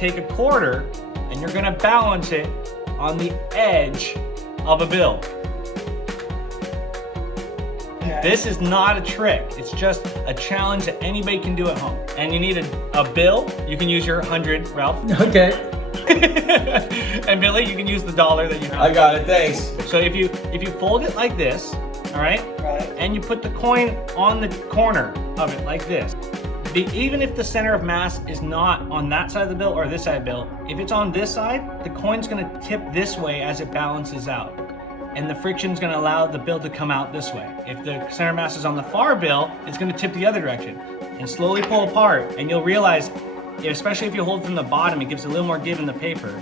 take a quarter and you're gonna balance it on the edge of a bill. Okay. This is not a trick. It's just a challenge that anybody can do at home. And you need a bill. You can use your 100, Ralph. Okay. And Billy, you can use the dollar that you have. I got it, thanks. So if you fold it like this, all right, Right. and you put the coin on the corner of it like this, even if the center of mass is not on that side of the bill or this side of the bill, if it's on this side, the coin's gonna tip this way as it balances out. And the friction's gonna allow the bill to come out this way. If the center of mass is on the far bill, it's gonna tip the other direction. And slowly pull apart, and you'll realize, especially if you hold from the bottom, it gives a little more give in the paper.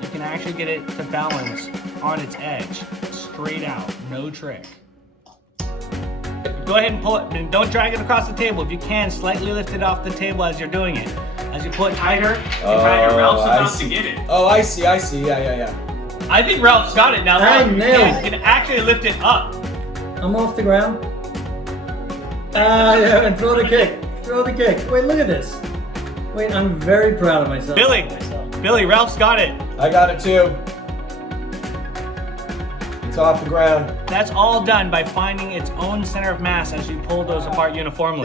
You can actually get it to balance on its edge, straight out, no trick. Go ahead and pull it, and don't drag it across the table. If you can, slightly lift it off the table as you're doing it. As you pull it tighter and tighter, Ralph's I about see. to get it. Oh, I see. Yeah. I think Ralph's got it now. I Ralph, nailed you can actually lift it up. I'm off the ground. Yeah, and throw the kick. Throw the kick. Wait, look at this. Wait, I'm very proud of myself. Billy, Ralph's got it. I got it too. It's off the ground. That's all done by finding its own center of mass as you pull those apart uniformly.